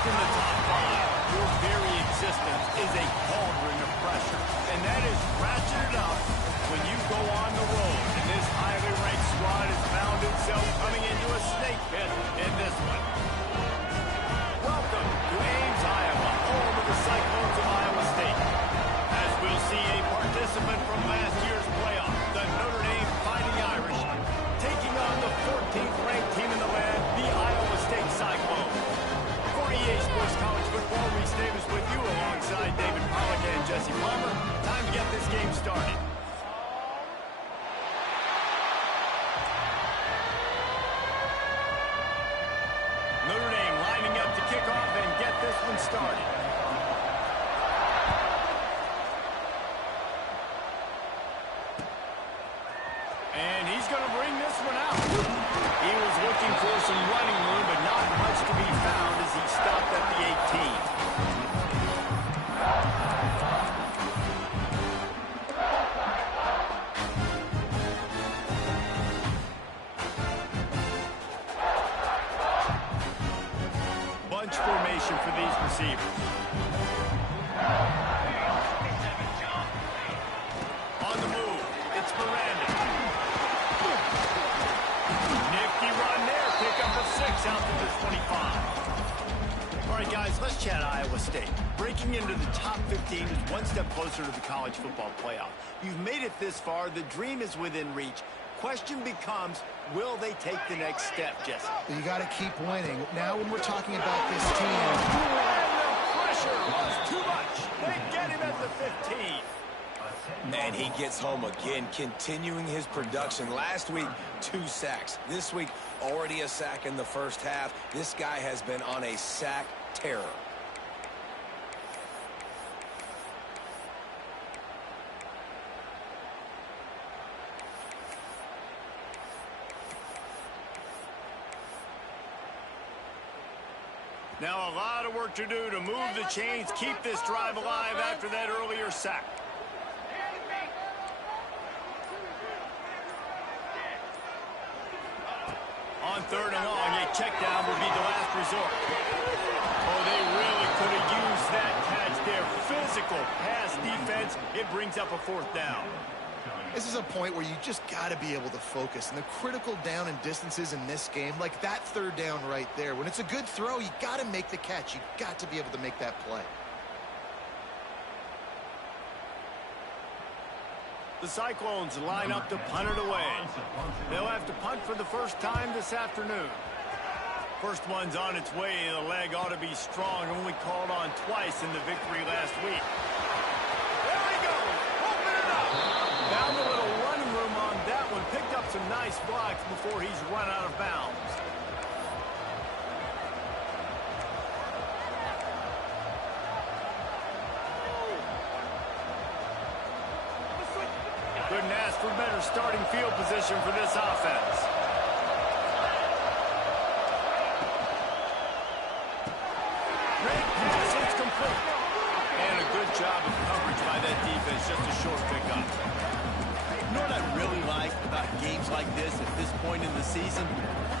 Back in the top five, your very existence is a cauldron of pressure. And that is ratcheted up when you go on the road. And this highly ranked squad has found itself coming into a snake pit in this one. Welcome to Ames, Iowa, home of the Cyclones of Iowa State. As we'll see a participant from last year's playoff, the Notre Dame Fighting Irish, taking on the 14th ranked team in the land, the Iowa State Cyclones. For EA Sports College Football, Reese Davis with you alongside David Pollack and Jesse Palmer. Time to get this game started. Notre Dame lining up to kick off and get this one started. And he's going to bring this one out. He was looking for some running room, but not much to be found as he stopped at the 18. Bunch formation for these receivers. On the move, it's Miranda. Nifty run there, pick up a 6 out to the 25. All right, guys, let's chat Iowa State. Breaking into the top 15 is one step closer to the college football playoff. You've made it this far. The dream is within reach. Question becomes, will they take the next step, Jesse? You got to keep winning. Now when we're talking about this team. And the pressure was too much. They get him at the 15. And he gets home again, continuing his production. Last week, 2 sacks. This week, already a sack in the first half. This guy has been on a sack terror. Now a lot of work to do to move the chains, keep this drive alive after that earlier sack. On 3rd and long, a check down will be the last resort. Oh, they really could have used that catch there. Physical pass defense. It brings up a 4th down. This is a point where you just got to be able to focus. And the critical down and distances in this game, like that 3rd down right there, when it's a good throw, you got to make the catch. You got to be able to make that play. The Cyclones line up to punt it away. They'll have to punt for the first time this afternoon. First one's on its way. The leg ought to be strong. Only called on twice in the victory last week. There we go. Open it up. Found a little running room on that one. Picked up some nice blocks before he's run out of bounds. Couldn't ask for better starting field position for this offense. Great pass, it's complete. And a good job of coverage by that defense, just a short pickup. You know what I really like about games like this at this point in the season?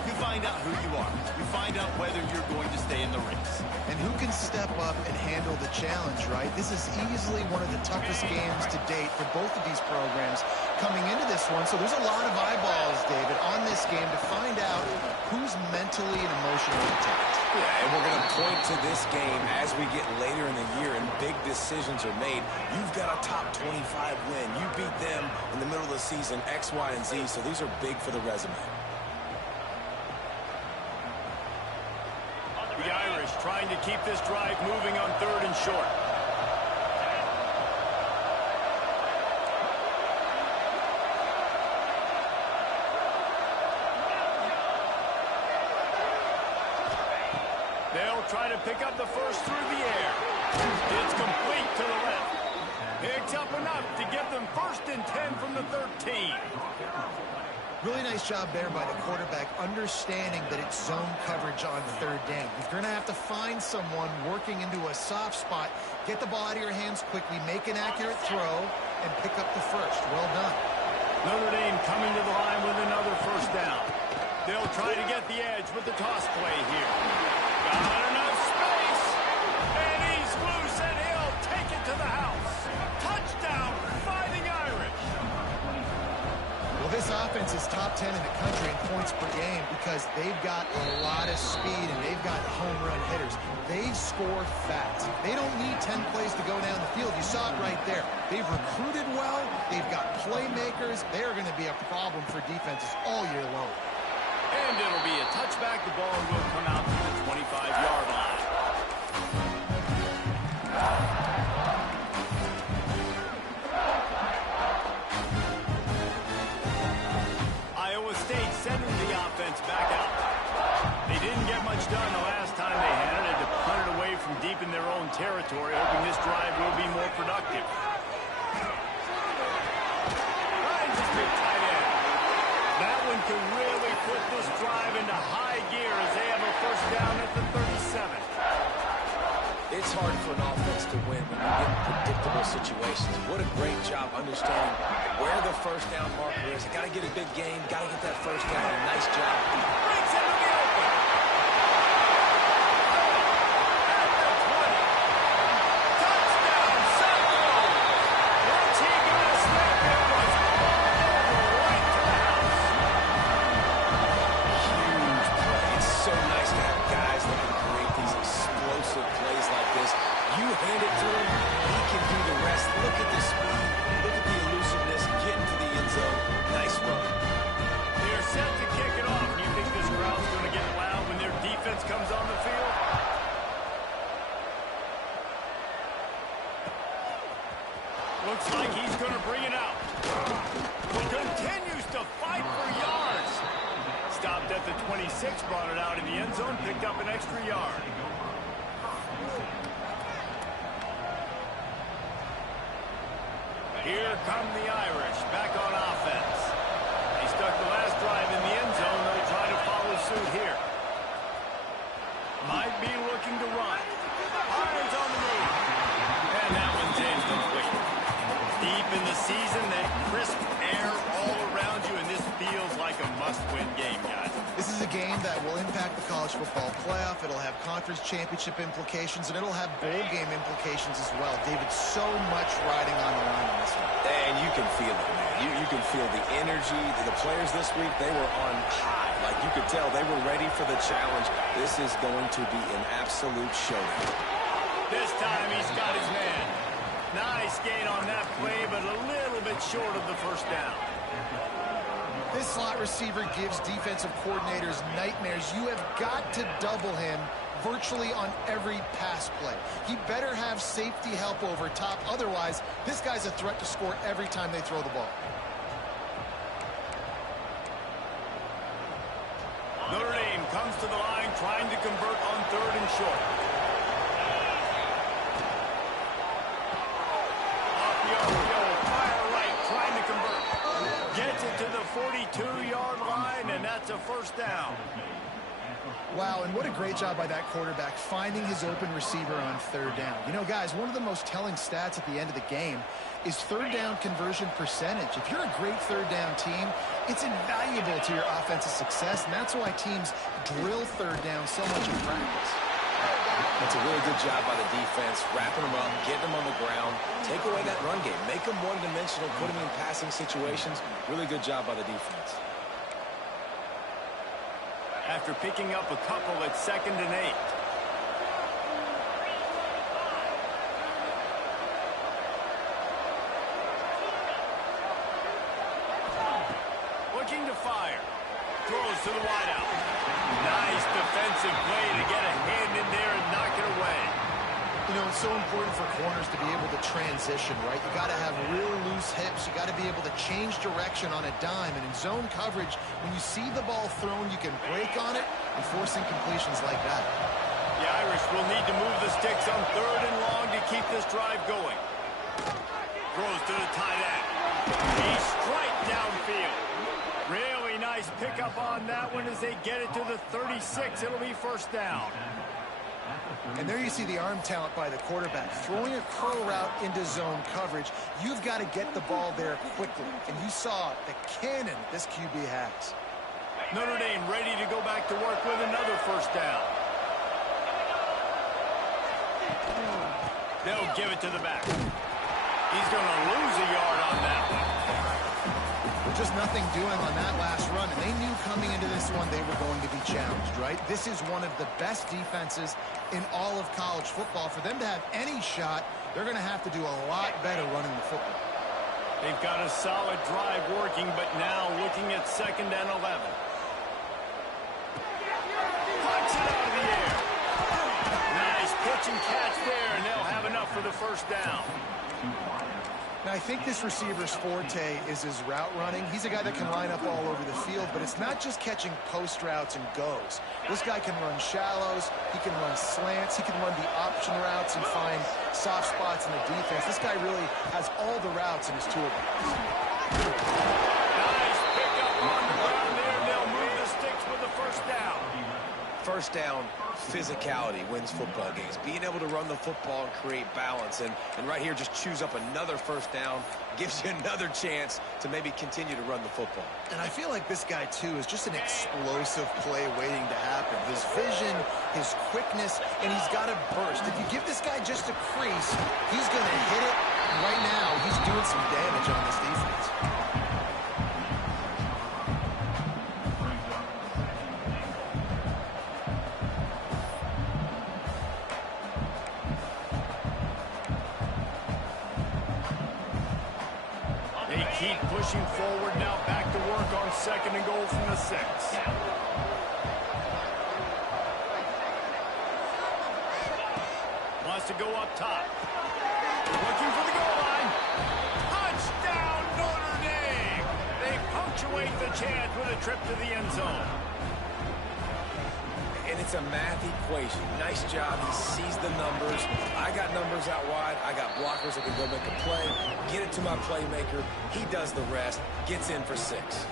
You find out who you are. You find out whether you're going to stay in the race. And who can step up and handle the challenge, right? This is easily one of the toughest games to date for both of these programs coming into this one. So there's a lot of eyeballs, David, on this game to find out who's mentally and emotionally attacked. Yeah, and we're going to point to this game as we get later in the year and big decisions are made. You've got a top 25 win. You beat them in the middle of the season, X, Y, and Z, so these are big for the resume. The Irish trying to keep this drive moving on 3rd and short. They'll try to pick up the first through the air. It's complete to the left. Picks up enough to get them 1st and 10 from the 13. Really nice job there by the quarterback, understanding that it's zone coverage on 3rd down. You're going to have to find someone working into a soft spot, get the ball out of your hands quickly, make an accurate throw, and pick up the first. Well done. Notre Dame coming to the line with another 1st down. They'll try to get the edge with the toss play here. Got enough space. this offense is top 10 in the country in points per game because they've got a lot of speed and they've got home run hitters. They score fast. They don't need 10 plays to go down the field. You saw it right there. They've recruited well. They've got playmakers. They are going to be a problem for defenses all year long. And it'll be a touchback. The ball will come out to the 25-yard line. Iowa State sending the offense back out. They didn't get much done the last time they had it. Had to punt it away from deep in their own territory, hoping this drive will be more productive. Ryan's just been tight end. That one can really put this drive into high gear as they have a first down at the 37. It's hard for an offense to win when you get in predictable situations. What a great job understanding where the first down marker is. Got to get a big gain, got to get that first down. Nice job. Brings him to the open. At the 20. Touchdown, Sacco. What's he going to snap? It was all over right to the house. Huge play. It's so nice to have guys that can create these explosive plays like this. You hand it to him, he can do the rest. Look at the speed. Look at the elusiveness. Get into the end zone. Nice run. They're set to kick it off. Do you think this crowd's going to get loud when their defense comes on the field? Looks like he's going to bring it out. He continues to fight for yards. Stopped at the 26, brought it out in the end zone, picked up an extra yard. Here come the Irish, back on offense. They stuck the last drive in the end zone. They'll try to follow suit here. Might be looking to run. Irons on the move. And that one's incomplete. Deep in the season, that crisp air all around you, and this feels like a must-win game, guys. This is a game that will impact the college football playoff. It'll have conference championship implications, and it'll have bowl game implications as well. David, so much riding on the line in this one. And you can feel it, man. You can feel the energy. The players this week, they were on high. Like you could tell, they were ready for the challenge. This is going to be an absolute showdown. This time he's got his man. Nice gain on that play, but a little bit short of the first down. This slot receiver gives defensive coordinators nightmares. You have got to double him virtually on every pass play. He better have safety help over top. Otherwise, this guy's a threat to score every time they throw the ball. Notre Dame comes to the line trying to convert on 3rd and short. Fire right, trying to convert. Gets it to the 42-yard line, and that's a first down. Wow, and what a great job by that quarterback finding his open receiver on 3rd down. You know, guys, one of the most telling stats at the end of the game is 3rd down conversion percentage. If you're a great 3rd down team, it's invaluable to your offensive success, and that's why teams drill 3rd down so much in practice. That's a really good job by the defense, wrapping them up, getting them on the ground, take away that run game, make them one-dimensional, put them in passing situations. Really good job by the defense. After picking up a couple at 2nd and 8. Looking to fire. Throws to the wideout. Nice defensive play to get a hand in there and knock it away. You know, it's so important for corners to be able to transition, right? You got to have real loose hips. You got to be able to change direction on a dime. And in zone coverage, when you see the ball thrown, you can break on it and force incompletions like that. The Irish will need to move the sticks on 3rd and long to keep this drive going. Throws to the tight end. He's straight downfield. Really nice pickup on that one as they get it to the 36. It'll be first down. And there you see the arm talent by the quarterback. Throwing a curl route into zone coverage, you've got to get the ball there quickly. And you saw the cannon this QB has. Notre Dame ready to go back to work with another first down. They'll give it to the back. He's going to lose a yard on that one. just nothing doing on that last run, and they knew coming into this one they were going to be challenged, right? This is one of the best defenses in all of college football. For them to have any shot, they're going to have to do a lot better running the football. They've got a solid drive working, but now looking at 2nd and 11. Punts it out of the air. Nice pitch and catch there, and they'll have enough for the first down. Now, I think this receiver's forte is his route running. He's a guy that can line up all over the field, but it's not just catching post routes and goes. This guy can run shallows, he can run slants, he can run the option routes and find soft spots in the defense. This guy really has all the routes in his toolbox. Nice pickup on the ground there. They'll move the sticks with the first down. First down, physicality wins football games. Being able to run the football and create balance. And right here, just choose up another first down. Gives you another chance to maybe continue to run the football. And I feel like this guy, too, is just an explosive play waiting to happen. His vision, his quickness, and he's got a burst. If you give this guy just a crease, he's going to hit it. Right now, he's doing some damage on this defense. Keep pushing forward now, back to work on 2nd and goal from the 6. Wants to go up top. Looking for the goal line. Touchdown, Notre Dame! They punctuate the chance with a trip to the end zone. And it's a math equation. Nice job. He sees the numbers. I got numbers out wide. I got blockers that can go make a play. Get it to my playmaker. He does the rest. Gets in for 6.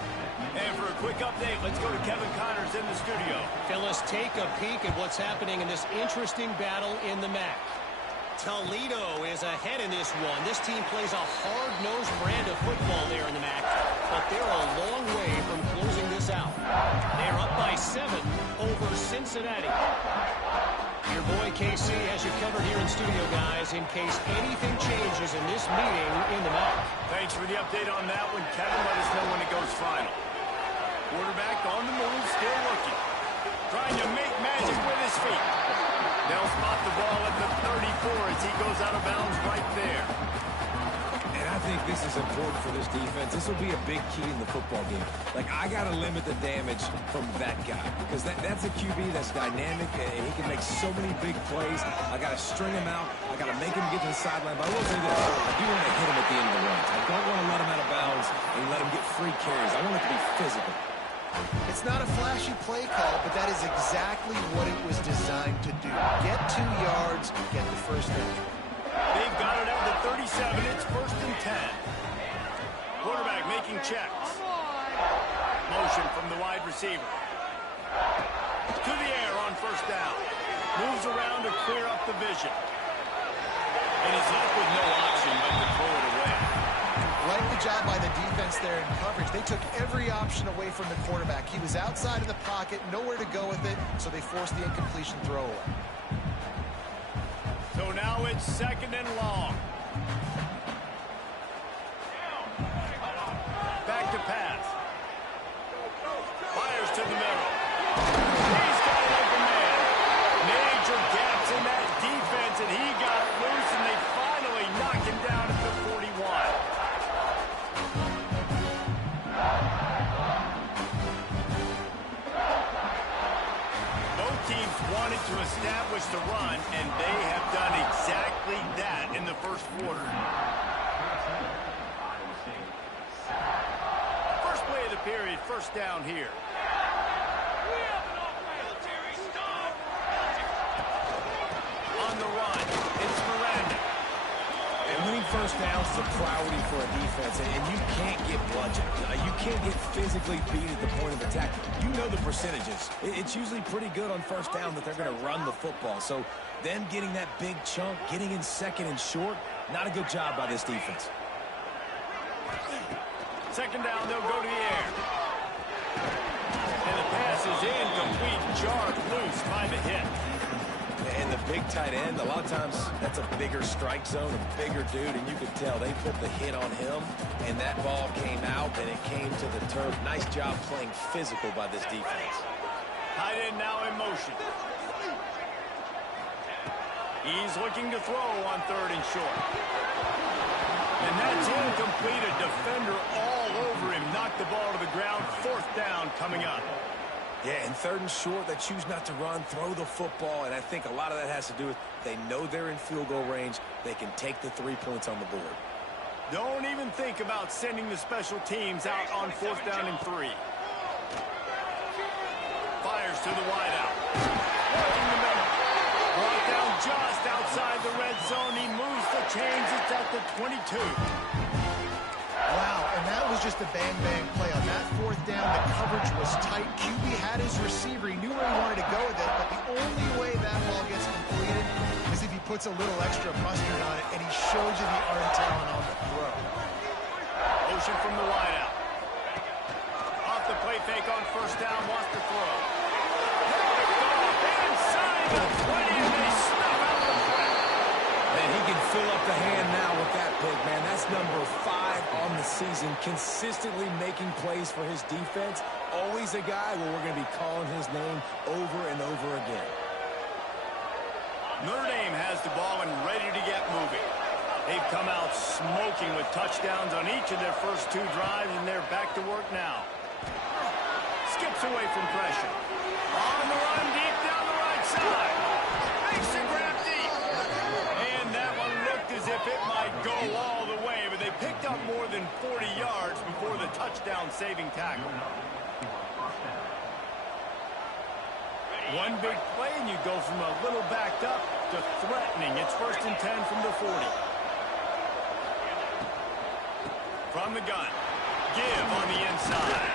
And for a quick update, let's go to Kevin Connors in the studio. Phyllis, take a peek at what's happening in this interesting battle in the MAC. Toledo is ahead in this one. This team plays a hard-nosed brand of football there in the MAC, but they're a long way from closing this out. They're up by 7 over Cincinnati. Your boy KC has you covered here in studio, guys, in case anything changes in this meeting in the MAC. Thanks for the update on that one, Kevin. Let us know when it goes final. Quarterback on the move, still looking. Trying to make magic with his feet. They'll spot the ball at the 34 as he goes out of bounds right there. And I think this is important for this defense. This will be a big key in the football game. Like, I got to limit the damage from that guy because that's a QB that's dynamic and he can make so many big plays. I got to string him out. I got to make him get to the sideline. But I will say this. I do want to hit him at the end of the range. I don't want to let him out of bounds and let him get free carries. I want it to be physical. It's not a flashy play call, but that is exactly what it was designed to do. Get 2 yards, get the first down. They've got it at the 37. It's 1st and 10. Quarterback making checks. Motion from the wide receiver. To the air on first down. Moves around to clear up the vision. And he's left with no option but to throw it away. Like the job by the defense there in coverage. They took every option away from the quarterback. He was outside of the pocket, nowhere to go with it, so they forced the incompletion throw away. So now it's 2nd and long. Back to pass. Fires to the middle. He's got an open man. Major gaps in that defense, and he got it loose, and they finally knock him down at the 41. Both teams wanted to establish the run, and they have done exactly that in the first quarter. First play of the period, first down here. On the run, it's Miranda. And winning first downs is a priority for a defense, and you can't get bludgeoned. You can't get physically beat at the point of attack. You know the percentages. It's usually pretty good on first down that they're going to run the football. So them getting that big chunk, getting in 2nd and short, not a good job by this defense. 2nd down, they'll go to the air. And the pass is incomplete, jarred loose by the hit. And the big tight end, a lot of times that's a bigger strike zone, a bigger dude, and you could tell they put the hit on him, and that ball came out, and it came to the turf. Nice job playing physical by this defense. Tight end now in motion. He's looking to throw on 3rd and short. And that's incomplete. A defender all over him. Knocked the ball to the ground. 4th down coming up. Yeah, and 3rd and short, they choose not to run, throw the football, and I think a lot of that has to do with they know they're in field goal range. They can take the 3 points on the board. Don't even think about sending the special teams out on 4th down and 3. Fires to the wideout. Working the middle. Brought down just outside the red zone. He moves the chains. It's at the 22. Wow, and that was just a bang-bang play. On that 4th down, the coverage was tight. QB had his receiver. He knew where he wanted to go with it, but the only way that ball gets completed is if he puts a little extra mustard on it, and he shows you the arm talent on the throw. Motion from the wideout. Off the play fake on 1st down, wants to throw. Inside the 20, and they snuff out the threat. And he can fill up the hand now with that pick, man. That's number 5 on the season, consistently making plays for his defense. Always a guy where we're going to be calling his name over and over again. Notre Dame has the ball and ready to get moving. They've come out smoking with touchdowns on each of their first 2 drives, and they're back to work now. Skips away from pressure. On the run, deep down the right side. Makes the grab deep. And that one looked as if it might go all the way, but they picked up more than 40 yards before the touchdown-saving tackle. One big play, and you go from a little backed up to threatening. It's 1st and 10 from the 40. From the gun. Give on the inside.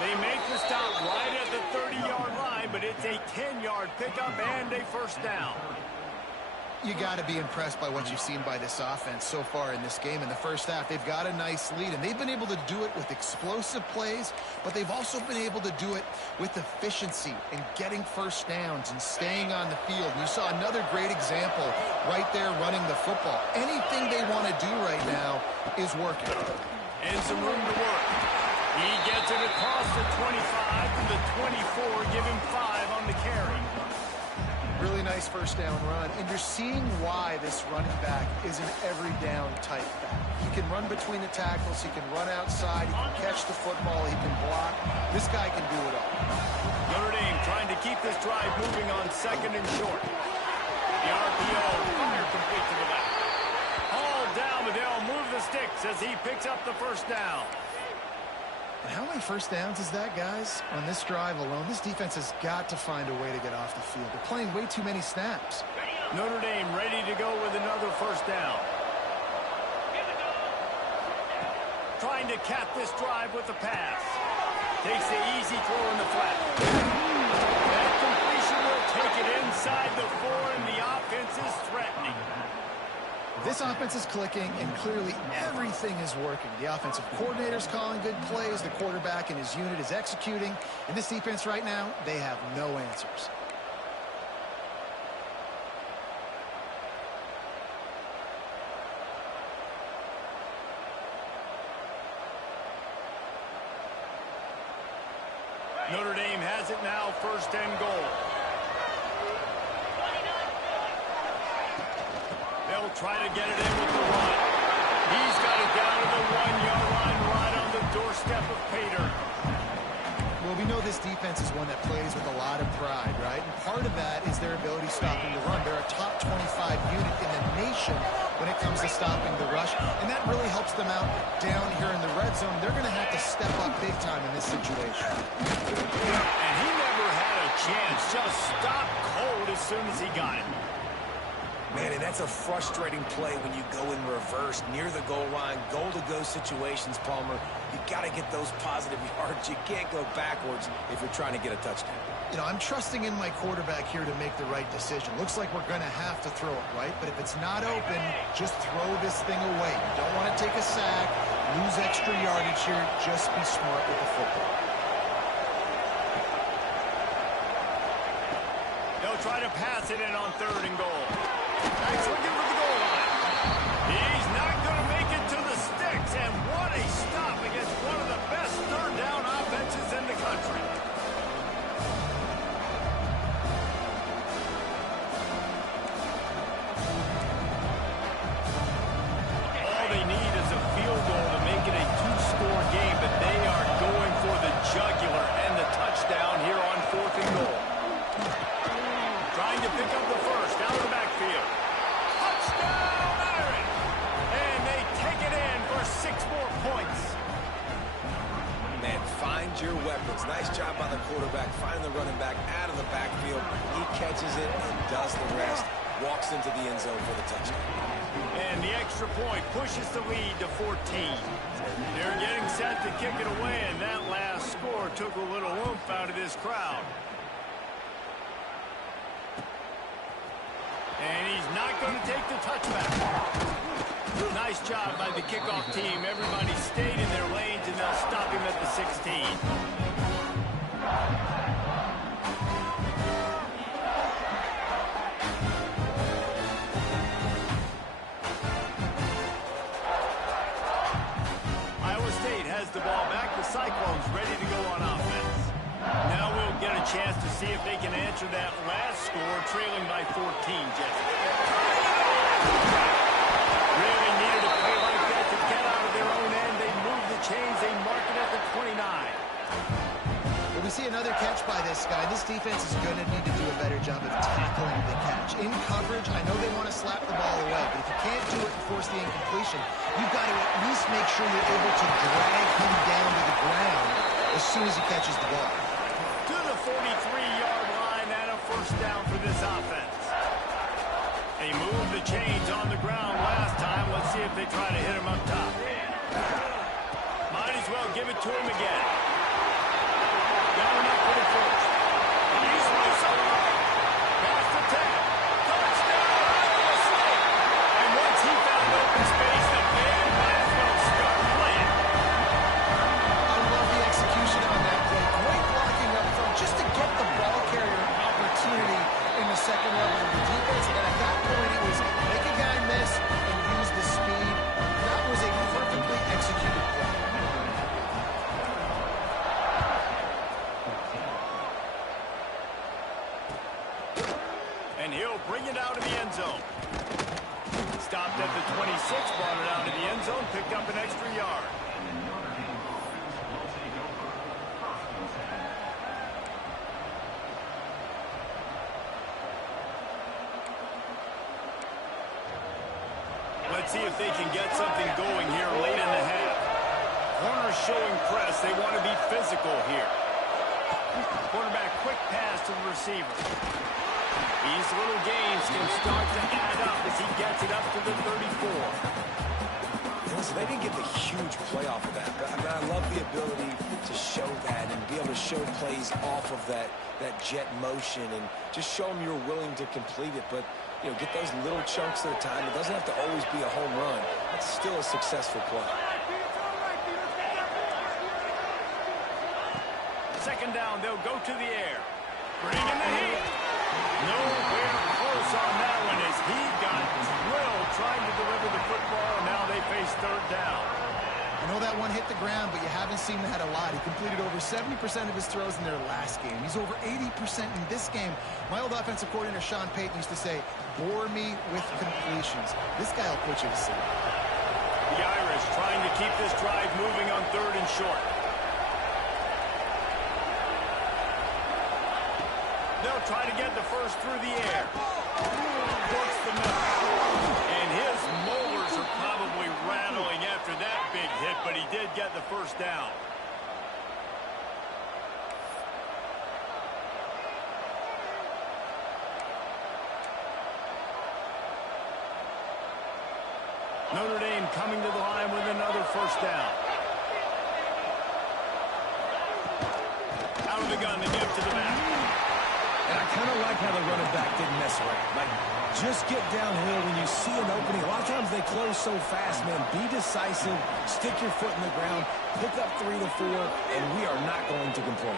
They make the stop right at the 30-yard line, but it's a 10-yard pickup and a 1st down. You got to be impressed by what you've seen by this offense so far in this game. In the first half, they've got a nice lead, and they've been able to do it with explosive plays, but they've also been able to do it with efficiency and getting 1st downs and staying on the field. And you saw another great example right there running the football. Anything they want to do right now is working. And some room to work. He gets it across the 25 to the 24, give him 5 on the carry. Really nice 1st down run, and you're seeing why this running back is an every down type back. He can run between the tackles, he can run outside, he can catch the football, he can block. This guy can do it all. Notre Dame trying to keep this drive moving on 2nd and short. The RPO, fire complete to the back. Hauled down, but they'll move the sticks as he picks up the 1st down. And how many 1st downs is that, guys, on this drive alone? This defense has got to find a way to get off the field. They're playing way too many snaps. Notre Dame ready to go with another 1st down. Trying to cap this drive with the pass. Takes the easy throw in the flat. That completion will take it inside the 4, and the offense is threatening. This offense is clicking, and clearly everything is working. The offensive coordinator's calling good plays. The quarterback and his unit is executing. And this defense right now, they have no answers. Notre Dame has it now, 1st and goal. They'll try to get it in with the run. He's got it down to the 1-yard line, right on the doorstep of Pater. Well, we know this defense is one that plays with a lot of pride, right? And part of that is their ability stopping the run. They're a top 25 unit in the nation when it comes to stopping the rush, and that really helps them out down here in the red zone. They're going to have to step up big time in this situation. And he never had a chance, just stopped cold as soon as he got it. Man, and that's a frustrating play when you go in reverse near the goal line, goal-to-go situations, Palmer. You got to get those positive yards. You can't go backwards if you're trying to get a touchdown. You know, I'm trusting in my quarterback here to make the right decision. Looks like we're going to have to throw it, right? But if it's not open, just throw this thing away. You don't want to take a sack, lose extra yardage here. Just be smart with the football. They'll try try to pass it in on 3rd and goal. Nice looking for the goal line. He's not going to make it to the sticks, and what a stop against one of the best 3rd down offenses in the country. All they need is a field goal to make it a 2-score game, but they are going for the jugular and the touchdown here on 4th and goal. Trying to pick up the first out of the backfield. Touchdown, Iron! And they take it in for 6 more points. Man, find your weapons. Nice job by the quarterback. Find the running back out of the backfield. He catches it and does the rest. Walks into the end zone for the touchdown. And the extra point pushes the lead to 14. They're getting set to kick it away, and that last score took a little oomph out of this crowd. And he's not going to take the touchback. Nice job by the kickoff team. Everybody stayed in their lanes, and they'll stop him at the 16. The ball back, the Cyclones ready to go on offense. Now we'll get a chance to see if they can answer that last score, trailing by 14, Jesse. Really needed a play like that to get out of their own end. They move the chains, they mark it at the 29. Well, we see another catch by this guy. This defense is going to need to do a better job of tackling the catch. In coverage, I know they want to slap the ball away, but if you can't do it and force the incompletion, you've got to at least make sure you're able to drag him down to the ground as soon as he catches the ball. To the 43-yard line and a first down for this offense. They moved the chains on the ground last time. Let's see if they try to hit him up top. Might as well give it to him again. Got him up for the first. He's loose on the right. Past the 10. Touchdown, Iowa State. And once he found open space, the band might as well start playing. I love the execution on that play. Great blocking up front just to get the ball carrier an opportunity in the second level of the defense. And at that point, it was make a guy miss and use the speed. That was a perfectly executed play. And he'll bring it out of the end zone. Stopped at the 26, brought it out of the end zone, picked up an extra yard. Let's see if they can get something going here late in the half. Corners showing press. They want to be physical here. Quarterback, quick pass to the receiver. These little gains can start to add up as he gets it up to the 34. Listen, they didn't get the huge play off of that, but I love the ability to show that and be able to show plays off of that jet motion and just show them you're willing to complete it. But, you know, get those little chunks at a time. It doesn't have to always be a home run. It's still a successful play. Second down, they'll go to the air. Bring in the heat. Nowhere close on that one as he got drilled trying to deliver the football, and now they face third down. I know that one hit the ground, but you haven't seen that a lot. He completed over 70% of his throws in their last game. He's over 80% in this game. My old offensive coordinator, Sean Payton, used to say, bore me with completions. This guy will put you to sleep. The Irish trying to keep this drive moving on 3rd and short. They'll try to get the first through the air. Works the middle. And his molars are probably rattling after that big hit, but he did get the first down. Notre Dame coming to the line with another first down. Out of the gun, they give to the back. And I kind of like how the running back didn't mess around. Like, just get downhill when you see an opening. A lot of times they close so fast, man. Be decisive, stick your foot in the ground, pick up 3 to 4, and we are not going to complain.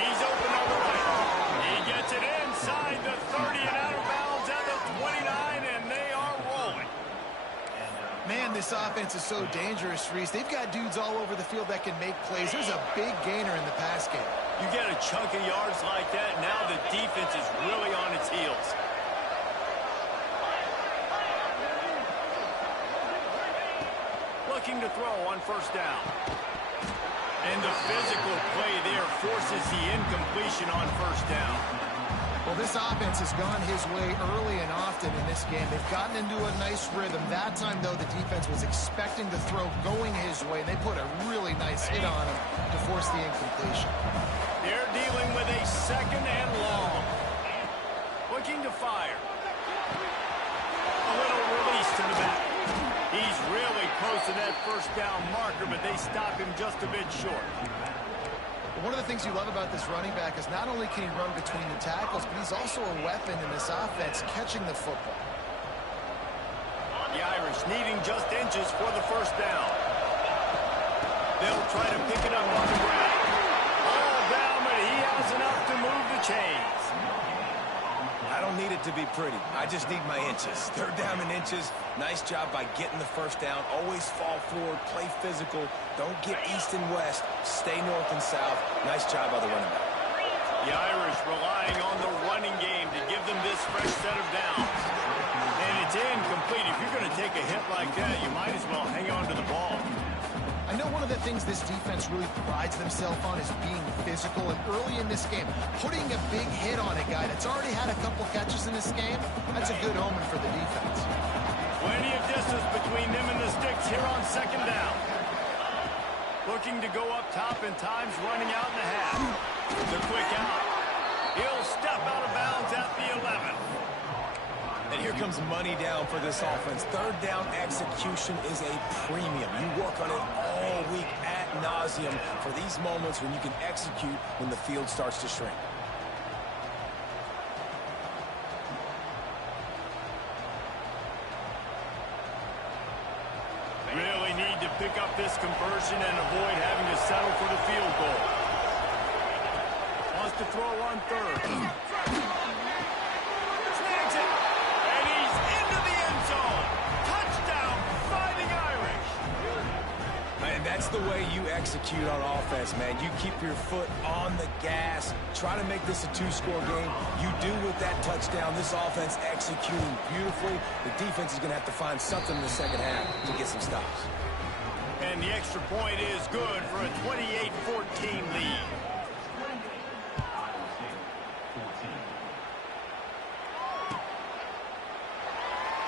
He's open on the right. He gets it in. Man, this offense is so dangerous, Reese. They've got dudes all over the field that can make plays. There's a big gainer in the pass game. You get a chunk of yards like that, now the defense is really on its heels. Looking to throw on first down. And the physical play there forces the incompletion on first down. Well, this offense has gone his way early and often in this game. They've gotten into a nice rhythm. That time, though, the defense was expecting the throw going his way, and they put a really nice hit on him to force the incompletion. They're dealing with a second and long. Looking to fire. A little release to the back. He's really close to that first down marker, but they stop him just a bit short. One of the things you love about this running back is not only can he run between the tackles, but he's also a weapon in this offense catching the football. The Irish needing just inches for the first down. They'll try to pick it up on the ground. All down, but he has enough to move the chains. I don't need it to be pretty. I just need my inches. Third down in inches. Nice job by getting the first down. Always fall forward, play physical. Don't get east and west. Stay north and south. Nice job by the running back. The Irish relying on the running game to give them this fresh set of downs. And it's incomplete. If you're going to take a hit like that, you might as well hang on to the ball. I know one of the things this defense really prides themselves on is being physical, and early in this game, putting a big hit on a guy that's already had a couple catches in this game, that's a good omen for the defense. Plenty of distance between them and the sticks here on second down. Looking to go up top, and time's running out in the half. The quick out. He'll step out of bounds at the 11. And here comes money down for this offense. Third down execution is a premium. You work on it all week ad nauseum for these moments when you can execute when the field starts to shrink. Really need to pick up this conversion and avoid having to settle for the field goal. Wants to throw on third. Snags it. And he's into the end zone. Touchdown, Fighting Irish. And that's the way you execute on offense, man. You keep your foot on the gas. Try to make this a two-score game. You do with that touchdown. This offense executing beautifully. The defense is going to have to find something in the second half to get some stops. And the extra point is good for a 28-14 lead.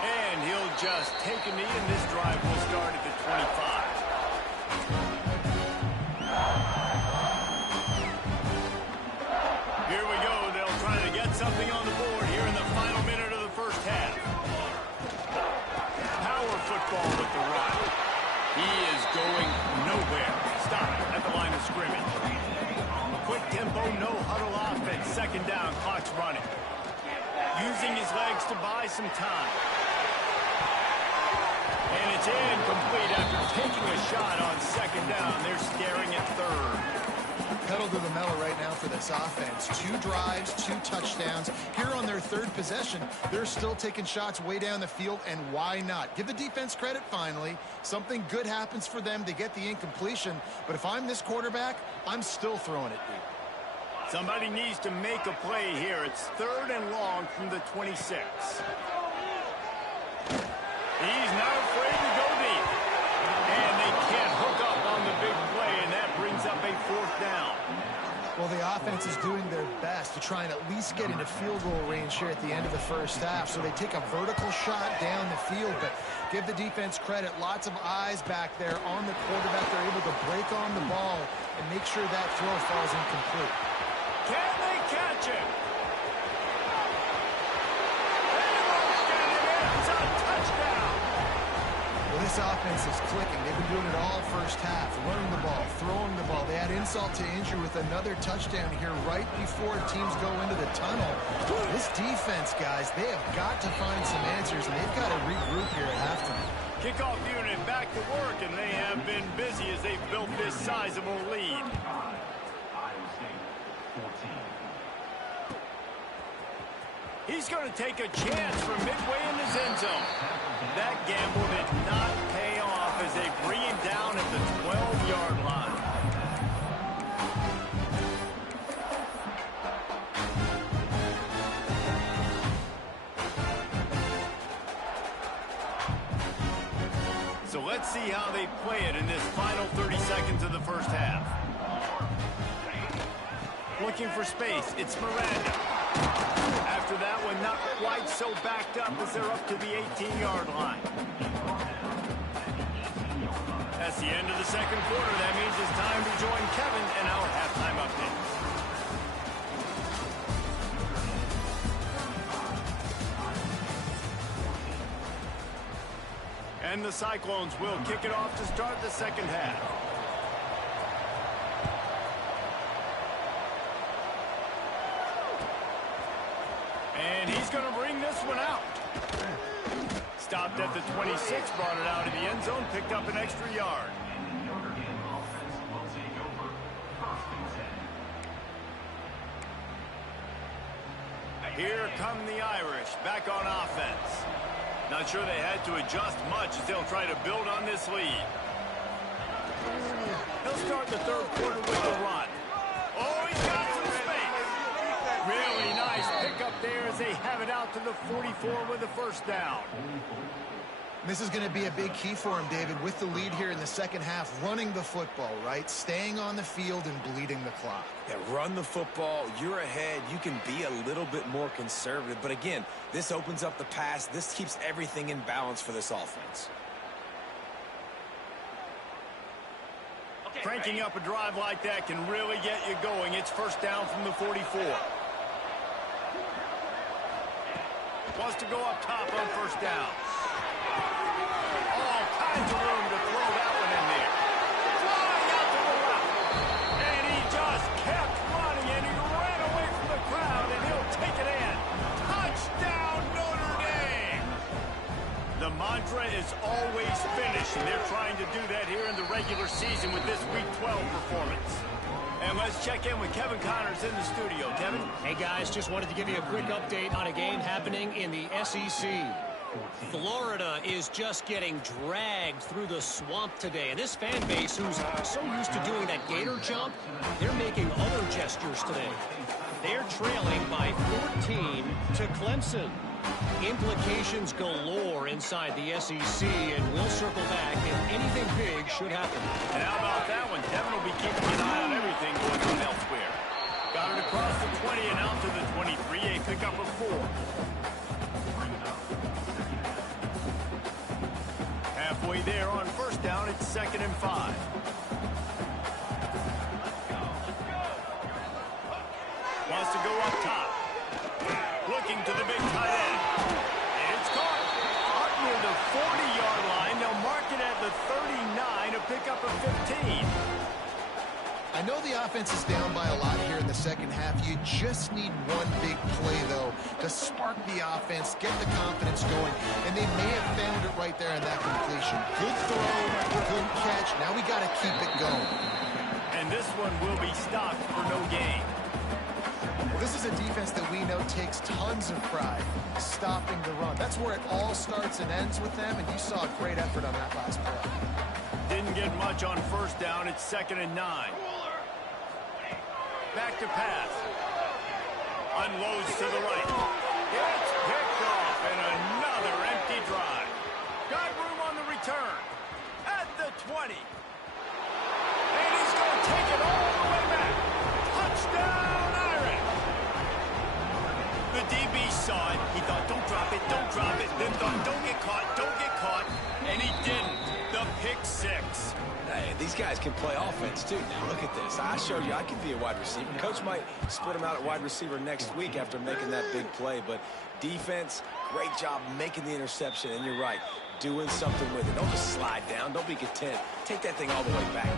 And he'll just take a knee, and this drive will start at the 25. Here we go. They'll try to get something on the board here in the final minute of the first half. Power football with the run. He is going nowhere. Stop at the line of scrimmage. Quick tempo, no huddle offense. Second down, clock's running. Using his legs to buy some time. And it's incomplete after taking a shot on second down. They're staring at third. Pedal to the metal right now for this offense. 2 drives, 2 touchdowns. Here on their third possession, they're still taking shots way down the field, and why not? Give the defense credit finally. Something good happens for them to get the incompletion, but if I'm this quarterback, I'm still throwing it deep. Somebody needs to make a play here. It's third and long from the 26. He's not afraid to go deep. And they can't hook up on the big play, and that brings up a fourth down. Well, the offense is doing their best to try and at least get into field goal range here at the end of the first half. So they take a vertical shot down the field, but give the defense credit. Lots of eyes back there on the quarterback. They're able to break on the ball and make sure that throw falls incomplete. Can they catch it? It's a touchdown. Well, this offense is clicking. They've been doing it all first half, running the ball, throwing the ball. They add insult to injury with another touchdown here right before teams go into the tunnel. This defense, guys, they have got to find some answers, and they've got to regroup here at halftime. Kickoff unit back to work, and they have been busy as they've built this sizable lead. He's going to take a chance from midway in his end zone. That gamble did not pay Let's see how they play it in this final 30 seconds of the first half. Looking for space, it's Miranda. After that one, not quite so backed up as they're up to the 18-yard line. That's the end of the second quarter. That means it's time to join Kevin in our halftime update. And the Cyclones will kick it off to start the second half. And he's going to bring this one out. Stopped at the 26, brought it out of the end zone, picked up an extra yard. Here come the Irish, back on offense. Not sure they had to adjust much as they'll try to build on this lead. He'll start the third quarter with a run. Oh, he's got some space. Really nice pickup there as they have it out to the 44 with a first down. This is going to be a big key for him, David, with the lead here in the second half, running the football, right? Staying on the field and bleeding the clock. Yeah, run the football. You're ahead. You can be a little bit more conservative. But again, this opens up the pass. This keeps everything in balance for this offense. Cranking up a drive like that can really get you going. It's first down from the 44. Wants to go up top on first down. All kinds of room to throw that one in there. Flying out to the left. And he just kept running, and he ran away from the crowd, and he'll take it in. Touchdown, Notre Dame! The mantra is always finish, and they're trying to do that here in the regular season with this Week 12 performance. And let's check in with Kevin Connors in the studio. Kevin? Hey, guys, just wanted to give you a quick update on a game happening in the SEC. Florida is just getting dragged through the swamp today. And this fan base, who's so used to doing that gator jump, they're making other gestures today. They're trailing by 14 to Clemson. Implications galore inside the SEC, and we'll circle back if anything big should happen. And how about that one? Kevin will be keeping an eye on everything going on elsewhere. Got it across the 20 and out to the 23, a pickup of 4. Halfway there on first down, it's 2nd and 5. Wants to go up top. Looking to the big tight end. It's caught. Up near the 40-yard line. They'll mark it at the 39, a pickup of 15. I know the offense is down by a lot here in the second half. You just need one big play, though, to spark the offense, get the confidence going, and they may have found it right there in that completion. Good throw, good catch. Now we got to keep it going. And this one will be stopped for no gain. This is a defense that we know takes tons of pride stopping the run. That's where it all starts and ends with them, and you saw a great effort on that last play. Didn't get much on first down. It's 2nd and 9. Back to pass. Unloads to the right. It's picked off, and another empty drive. Got room on the return. At the 20. And he's going to take it all the way back. Touchdown, Irish. The DB saw it. He thought, don't drop it, don't drop it. Then thought, don't get caught, don't get caught. And he didn't. The pick 6. Hey, these guys can play offense, too. Now, look at this. I showed you I could be a wide receiver. Coach might split him out at wide receiver next week after making that big play. But defense, great job making the interception. And you're right, doing something with it. Don't just slide down. Don't be content. Take that thing all the way back.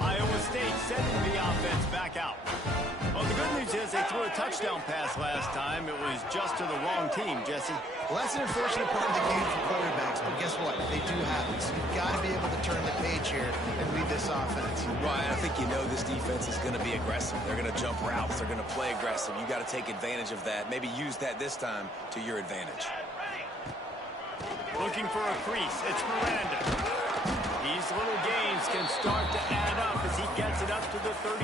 Iowa State sending the offense back out. Well, the good news is they threw a touchdown pass last time. It was just to the wrong team, Jesse. Well, that's an unfortunate part of the game for quarterbacks, but guess what? They do have it. So you've got to be able to turn the page here and read this offense. Ryan, I think you know this defense is going to be aggressive. They're going to jump routes. They're going to play aggressive. You got to take advantage of that. Maybe use that this time to your advantage. Looking for a crease. It's Miranda. These little gains can start to add up as he gets it up to the 34.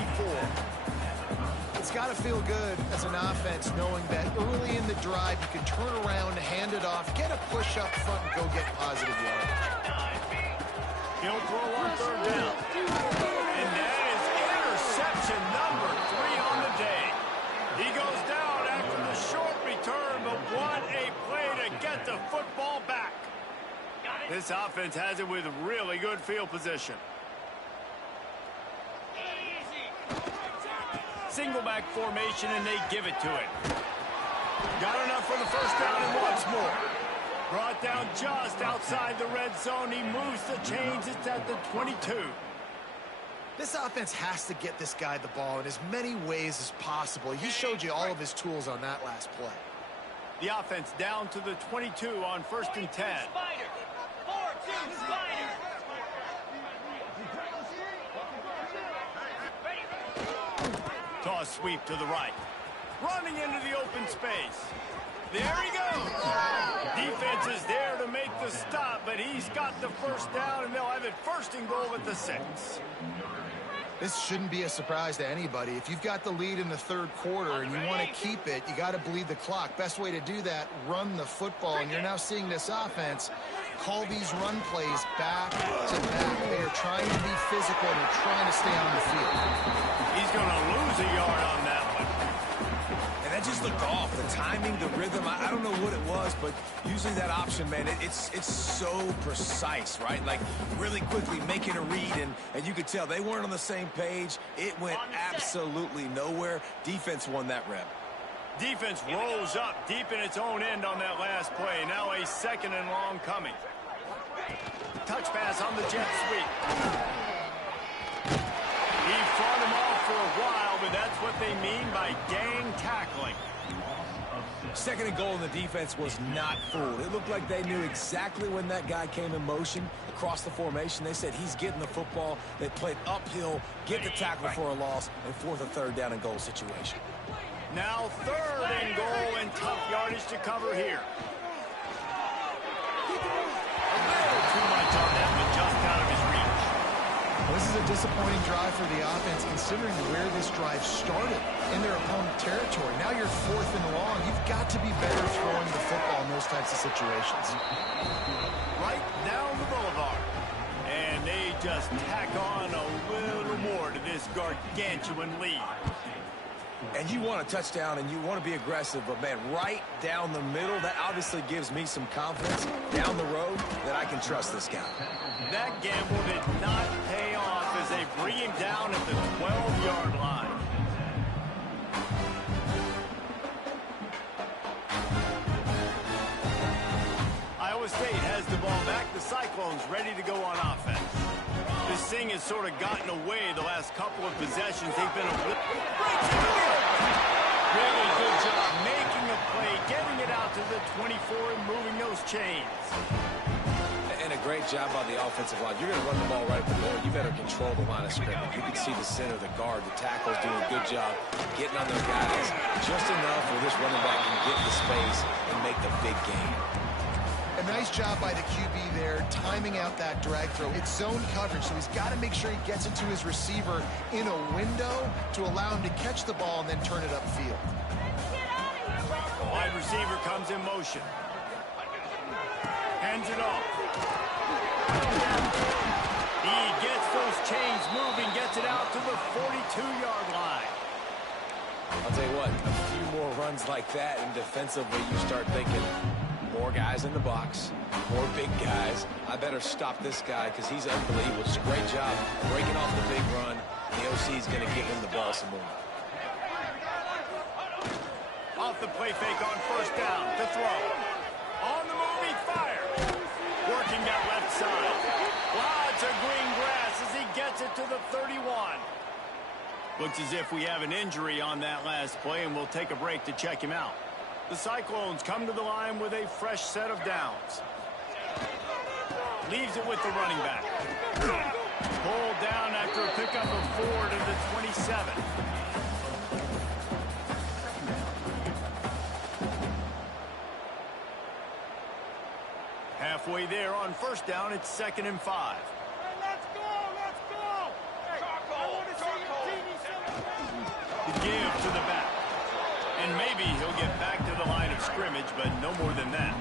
It's got to feel good as an offense knowing that early in the drive you can turn around, hand it off, get a push up front, and go get positive yardage. He'll throw on third down. And that is interception number 3 on the day. He goes down after the short return, but what a play to get the football back. This offense has it with really good field position. Single back formation, and they give it to it. Got enough for the first down and once more. Brought down just outside the red zone. He moves the chains. It's at the 22. This offense has to get this guy the ball in as many ways as possible. He showed you all of his tools on that last play. The offense down to the 22 on 1st and 10. Spider. 4-2, Spider. Toss sweep to the right. Running into the open space. There he goes. Defense is there to make the stop, but he's got the first down, and they'll have it 1st and goal at the 6. This shouldn't be a surprise to anybody. If you've got the lead in the third quarter and you want to keep it, you got to bleed the clock. Best way to do that, run the football. And you're now seeing this offense call these run plays back to back. They are trying to be physical and they're trying to stay on the field. He's going to lose a yard on that one. And that just looked off. The timing, the rhythm, I don't know what it was, but usually that option, man, it's so precise, right? Like really quickly making a read, and you could tell they weren't on the same page. It went absolutely nowhere. Defense won that rep. Defense rolls up deep in its own end on that last play. Now a 2nd and long coming. Touch pass on the jet sweep. He fought him off for a while, but that's what they mean by gang tackling. 2nd and goal, and the defense was not fooled. It looked like they knew exactly when that guy came in motion across the formation. They said he's getting the football. They played uphill, get the tackle for a loss, and 4th and 3rd down and goal situation. Now 3rd and goal, and tough yardage to cover here. A little too much on that one, just out of his reach. Well, this is a disappointing drive for the offense considering where this drive started in their opponent territory. Now you're 4th and long. You've got to be better throwing the football in those types of situations. Right down the boulevard. And they just tack on a little more to this gargantuan lead. And you want a touchdown and you want to be aggressive, but man, right down the middle, that obviously gives me some confidence down the road that I can trust this guy. That gamble did not pay off as they bring him down at the 12-yard line. Iowa State has the ball back. The Cyclones ready to go on offense. This thing has sort of gotten away the last couple of possessions. They've been really good job making a play, getting it out to the 24 and moving those chains. And a great job by the offensive line. You're going to run the ball right at the middle. You better control the line of scrimmage. You can see the center, the guard, the tackles doing a good job getting on their guys just enough where this running back can get the space and make the big gain. A nice job by the QB there, timing out that drag throw. It's zone coverage, so he's got to make sure he gets it to his receiver in a window to allow him to catch the ball and then turn it upfield. Wide receiver comes in motion. Hands it off. He gets those chains moving, gets it out to the 42-yard line. I'll tell you what, a few more runs like that, and defensively you start thinking, more guys in the box, more big guys. I better stop this guy because he's unbelievable. It's a great job breaking off the big run. The OC is going to give him the ball some more. Off the play fake on 1st down to throw. On the move, he fires. Working that left side. Lots of green grass as he gets it to the 31. Looks as if we have an injury on that last play, and we'll take a break to check him out. The Cyclones come to the line with a fresh set of downs. Leaves it with the running back. Pulled down after a pickup of 4 to the 27. Halfway there on 1st down, it's 2nd and 5. Let's go! Let's go! Hey, I want to see your TV. The give to the scrimmage, but no more than that.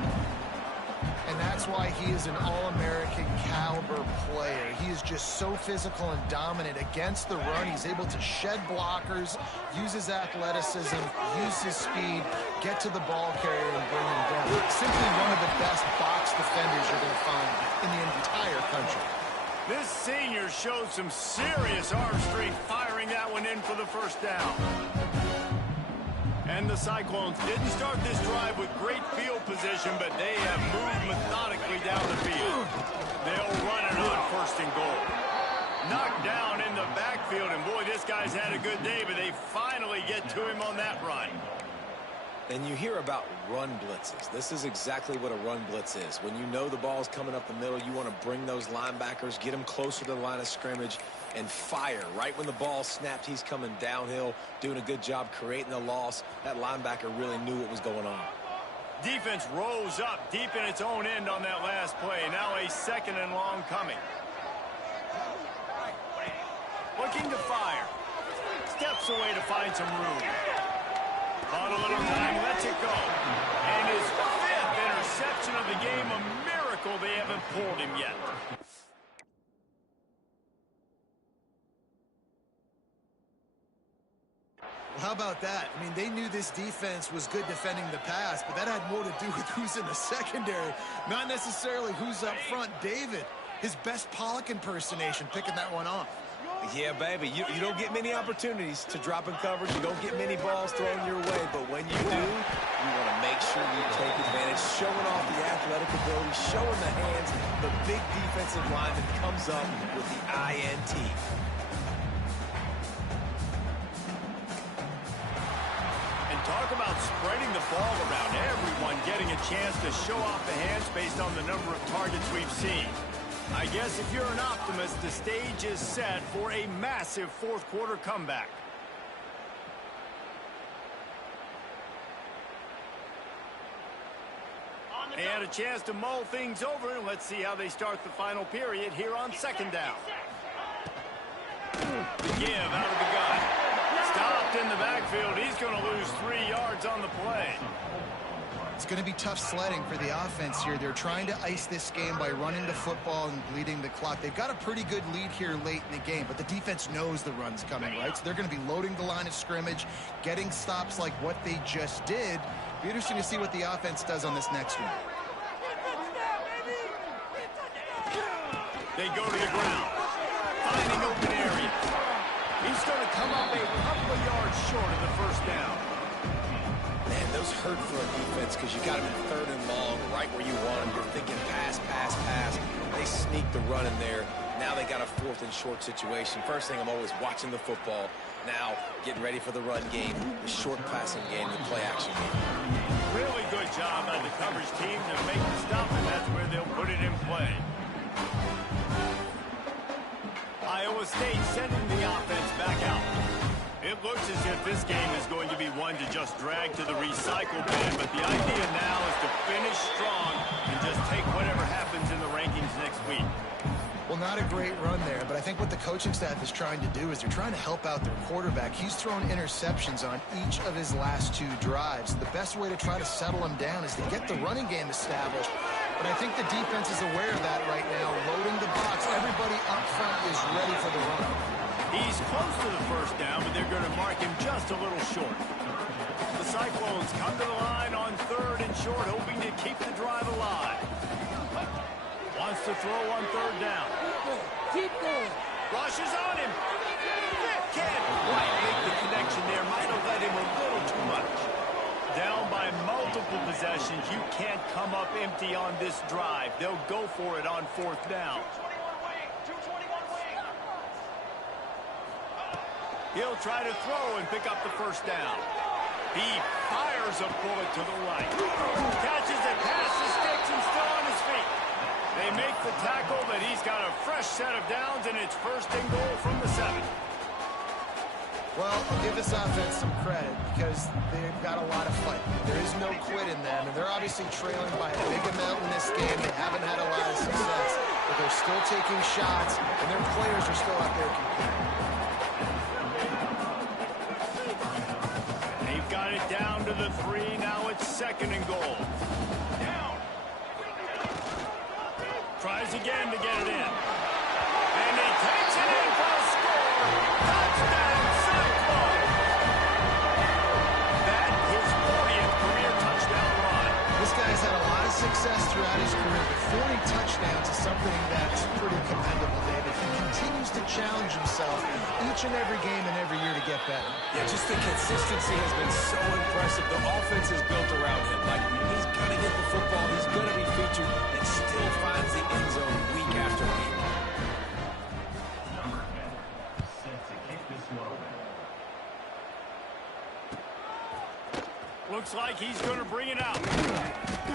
And that's why he is an All-American caliber player. He is just so physical and dominant against the run. He's able to shed blockers, use his athleticism, use his speed, get to the ball carrier and bring him down. Simply one of the best box defenders you're going to find in the entire country. This senior showed some serious arm strength firing that one in for the first down. And the Cyclones didn't start this drive with great field position, but they have moved methodically down the field. They'll run it on first and goal. Knocked down in the backfield, and boy, this guy's had a good day, but they finally get to him on that run. And you hear about run blitzes. This is exactly what a run blitz is. When you know the ball's coming up the middle, you want to bring those linebackers, get them closer to the line of scrimmage, and fire. Right when the ball snapped, he's coming downhill, doing a good job creating the loss. That linebacker really knew what was going on. Defense rose up deep in its own end on that last play. Now a second and long coming. Looking to fire. Steps away to find some room. On a little time, lets it go. And his fifth interception of the game, a miracle they haven't pulled him yet. Well, how about that? I mean, they knew this defense was good defending the pass, but that had more to do with who's in the secondary, not necessarily who's up front. David, his best Pollock impersonation, picking that one off. Yeah, baby, you don't get many opportunities to drop in coverage. You don't get many balls thrown your way, but when you do, you want to make sure you take advantage, showing off the athletic ability, showing the hands. The big defensive lineman comes up with the INT. And talk about spreading the ball around. Everyone getting a chance to show off the hands based on the number of targets we've seen. I guess if you're an optimist, the stage is set for a massive fourth quarter comeback. They had a chance to mull things over, and let's see how they start the final period here on second down. The give out of the gun. Stopped in the backfield. He's going to lose 3 yards on the play. It's going to be tough sledding for the offense here. They're trying to ice this game by running the football and bleeding the clock. They've got a pretty good lead here late in the game, but the defense knows the run's coming, right? So they're going to be loading the line of scrimmage, getting stops like what they just did. Be interesting to see what the offense does on this next one. They go to the ground, finding open areas. He's going to come up a couple of yards short of the first down. Man, those hurt for a defense because you got him in third and long, right where you want him. You're thinking pass, pass, pass. They sneak the run in there. Now they got a fourth and short situation. First thing, I'm always watching the football. Now getting ready for the run game, the short passing game, the play action game. Really good job by the coverage team to make the stop, and that's where they'll put it in play. Iowa State sending the offense back out. It looks as if this game is going to be one to just drag to the recycle bin, but the idea now is to finish strong and just take whatever happens in the rankings next week. Well, not a great run there, but I think what the coaching staff is trying to do is they're trying to help out their quarterback. He's thrown interceptions on each of his last 2 drives. The best way to try to settle him down is to get the running game established. But I think the defense is aware of that right now, loading the box. Everybody up front is ready for the run. He's close to the first down, but they're going to mark him just a little short. The Cyclones come to the line on third and short, hoping to keep the drive alive. Wants to throw on third down. Keep going. Rushes on him. Can't quite make the connection there. Might have let him a little too much. Down by multiple possessions. You can't come up empty on this drive. They'll go for it on fourth down. 221 wing. He'll try to throw and pick up the first down. He fires a bullet to the right. Catches it past the sticks and still on his feet. They make the tackle, but he's got a fresh set of downs, and it's first and goal from the 7. Well, I'll give this offense some credit because they've got a lot of fight. There is no quit in them, and they're obviously trailing by a big amount in this game. They haven't had a lot of success, but they're still taking shots, and their players are still out there competing. They've got it down to the 3. Now it's 2nd second and goal. Tries again to get it in. And he takes it in for a score. Touchdown, Cyclones. That his 40th career touchdown run. This guy's had a lot of success throughout his career, but 40 touchdowns is something that's pretty commendable, David. He continues to challenge himself each and every game and every year to get better. Yeah, just the consistency has been so impressive. The offense is built around him. Like, he's going to get the football, he's going to be featured, and still finds the end zone week after week. Looks like he's going to bring it out.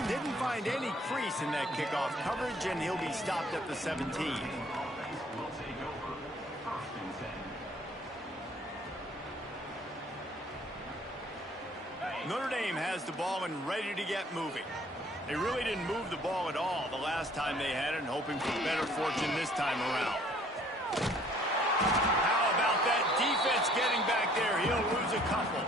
Didn't find any crease in that kickoff coverage, and he'll be stopped at the 17. Notre Dame has the ball and ready to get moving. They really didn't move the ball at all the last time they had it, and hoping for better fortune this time around. How about that defense getting back there? He'll lose a couple.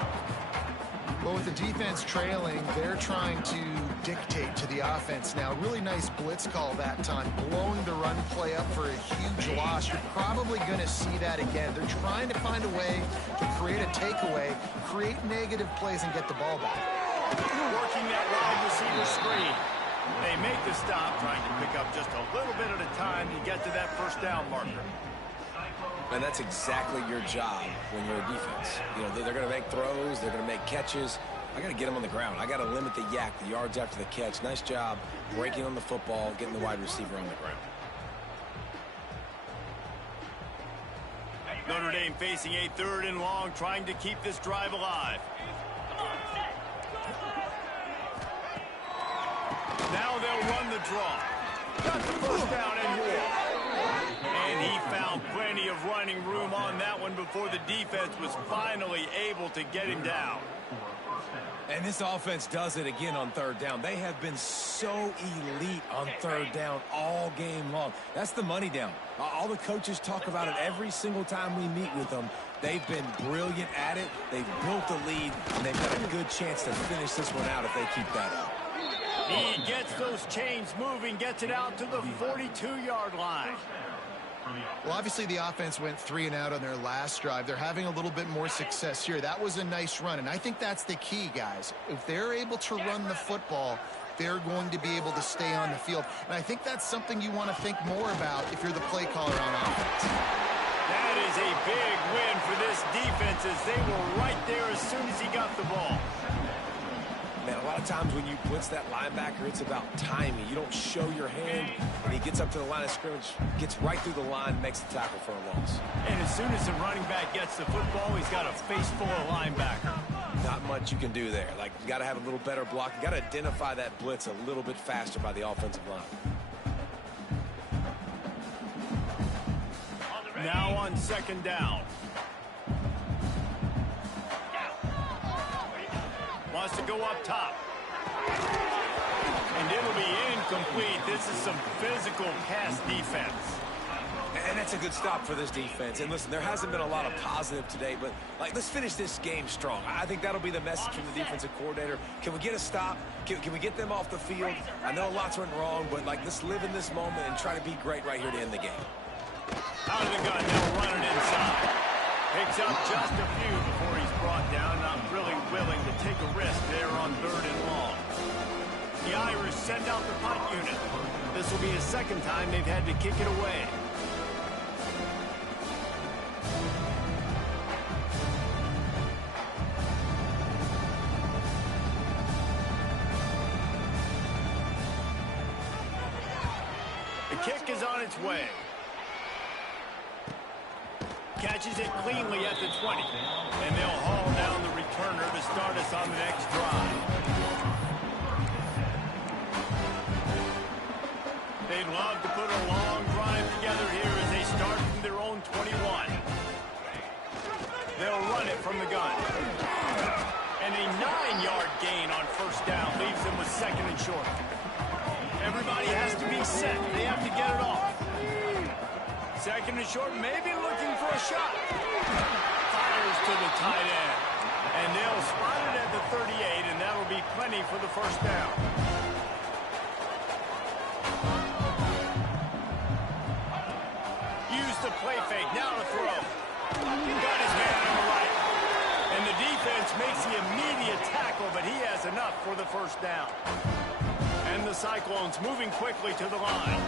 Well, with the defense trailing, they're trying to dictate to the offense now. Really nice blitz call that time, blowing the run play up for a huge loss. You're probably going to see that again. They're trying to find a way to create a takeaway, create negative plays, and get the ball back. Working that wide receiver screen. They make the stop, trying to pick up just a little bit at a time to get to that first down marker. And that's exactly your job when you're a defense. You know, they're going to make throws, they're going to make catches. I got to get them on the ground. I got to limit the yak, the yards after the catch. Nice job breaking on the football, getting the wide receiver on the ground. Notre Dame facing a 3rd and long, trying to keep this drive alive. Now they'll run the draw. Got the first down and more. And he found plenty of running room on that one before the defense was finally able to get him down. And this offense does it again on 3rd down. They have been so elite on 3rd down all game long. That's the money down. All the coaches talk about it every single time we meet with them. They've been brilliant at it. They've built a lead, and they've got a good chance to finish this one out if they keep that up. He gets those chains moving, gets it out to the 42-yard line. Well, obviously the offense went 3 and out on their last drive. They're having a little bit more success here. That was a nice run, and I think that's the key, guys. If they're able to run the football, they're going to be able to stay on the field. And I think that's something you want to think more about if you're the play caller on offense. That is a big win for this defense, as they were right there as soon as he got the ball. Man, a lot of times when you blitz that linebacker, it's about timing. You don't show your hand, and he gets up to the line of scrimmage, gets right through the line, makes the tackle for a loss. And as soon as the running back gets the football, he's got a face full of linebacker. Not much you can do there. Like, you got to have a little better block. You got to identify that blitz a little bit faster by the offensive line. Now on 2nd down. Wants to go up top. And it'll be incomplete. This is some physical pass defense. And that's a good stop for this defense. And listen, there hasn't been a lot of positive today, but like, let's finish this game strong. I think that'll be the message from the defensive coordinator. Can we get a stop? Can we get them off the field? I know lots went wrong, but like, let's live in this moment and try to be great right here to end the game. Out of the gun, they'll run it inside. Picks up just a few before he's brought down. Not really willing to take a risk there on 3rd and long. The Irish send out the punt unit. This will be a 2nd time they've had to kick it away. The kick is on its way. Catches it cleanly at the 20. And they'll haul down the returner to start us on the next drive. They'd love to put a long drive together here as they start from their own 21. They'll run it from the gun. And a 9-yard gain on 1st down leaves them with 2nd and short. Everybody has to be set. They have to get it off. 2nd and short, maybe looking for a shot. Fires to the tight end. And they'll spot it at the 38, and that'll be plenty for the first down. Use the play fake. Now to throw. Got his man on the right. And the defense makes the immediate tackle, but he has enough for the first down. And the Cyclones moving quickly to the line.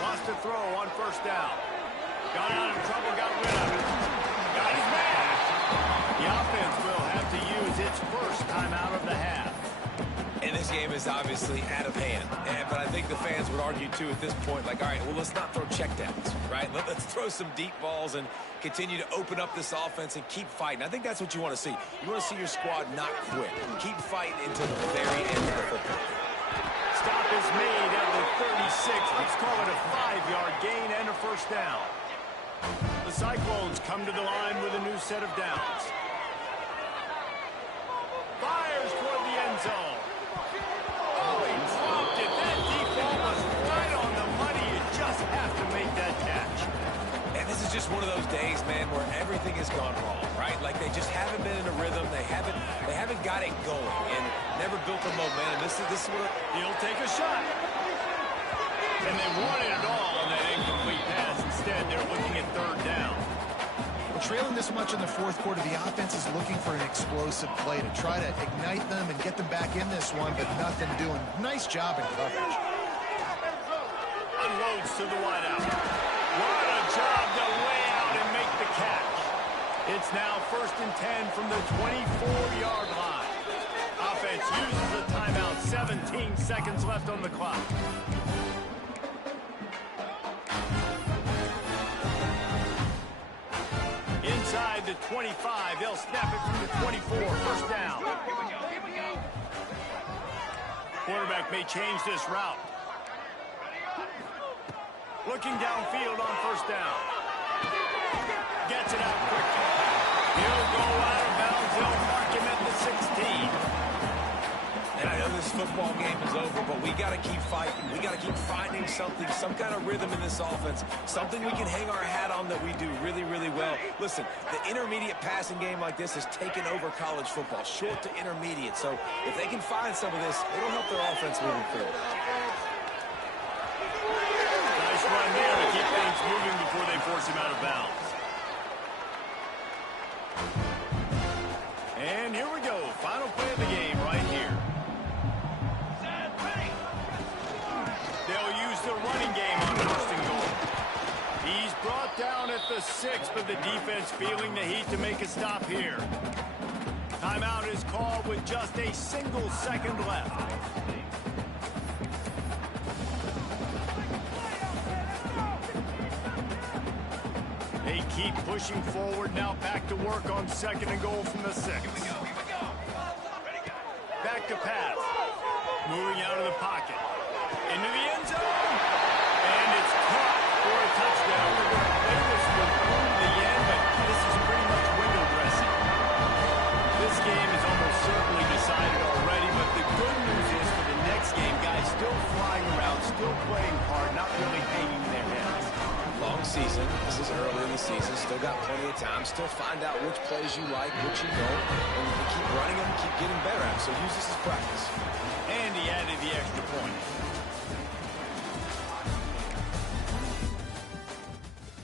Lost a throw on first down. Got out of trouble, got rid of it. Got his man. The offense will have to use its first timeout of the half. And this game is obviously out of hand. But I think the fans would argue, too, at this point, like, all right, well, let's not throw checkdowns, right? Let's throw some deep balls and continue to open up this offense and keep fighting. I think that's what you want to see. You want to see your squad not quit. Keep fighting until the very end of the football. Stop is made at the 36. Let's call it a 5-yard gain and a first down. The Cyclones come to the line with a new set of downs. Fires toward the end zone. Oh, he dropped it. That deep ball was right on the money. You just have to make that catch. And this is just one of those days, man, where everything has gone wrong, right? Like they just haven't been in a rhythm. They haven't got it going and never built the momentum. This is what he'll take a shot. And they wanted it all on that incomplete pass. Instead, they're looking at third down. Well, trailing this much in the fourth quarter, the offense is looking for an explosive play to try to ignite them and get them back in this one, but nothing doing. Nice job in coverage. Unloads to the wideout. What a job to lay out and make the catch. It's now 1st and 10 from the 24-yard line. Offense uses the timeout. 17 seconds left on the clock. Inside the 25, they'll snap it from the 24, first down. Quarterback may change this route. Looking downfield on first down. Gets it out quickly. He'll go out of bounds. They'll mark him at the 16. And I know this football game is over, but we got to keep fighting. We got to keep finding something, some kind of rhythm in this offense, something we can hang our hat on that we do really, really well. Listen, the intermediate passing game like this has taken over college football, short to intermediate. So if they can find some of this, it'll help their offense moving forward. Nice run there to keep things moving before they force him out of bounds. And here we go. Final play of the game right here. They'll use the running game on first and goal. He's brought down at the 6, but the defense feeling the heat to make a stop here. Timeout is called with just a single second left. They keep pushing forward, now back to work on 2nd and goal from the 6. Back to pass. Moving out of the pocket. Into the end zone. And it's caught for a touchdown. We're going to play this one through the end, but this is pretty much window dressing. This game is almost certainly decided already, but the good news is for the next game, guys still flying around, still playing hard, not really hanging their heads. Long season. This is early in the season. Still got plenty of time. Still find out which plays you like, which you don't, and keep running them, keep getting better at it. So use this as practice. And he added the extra point.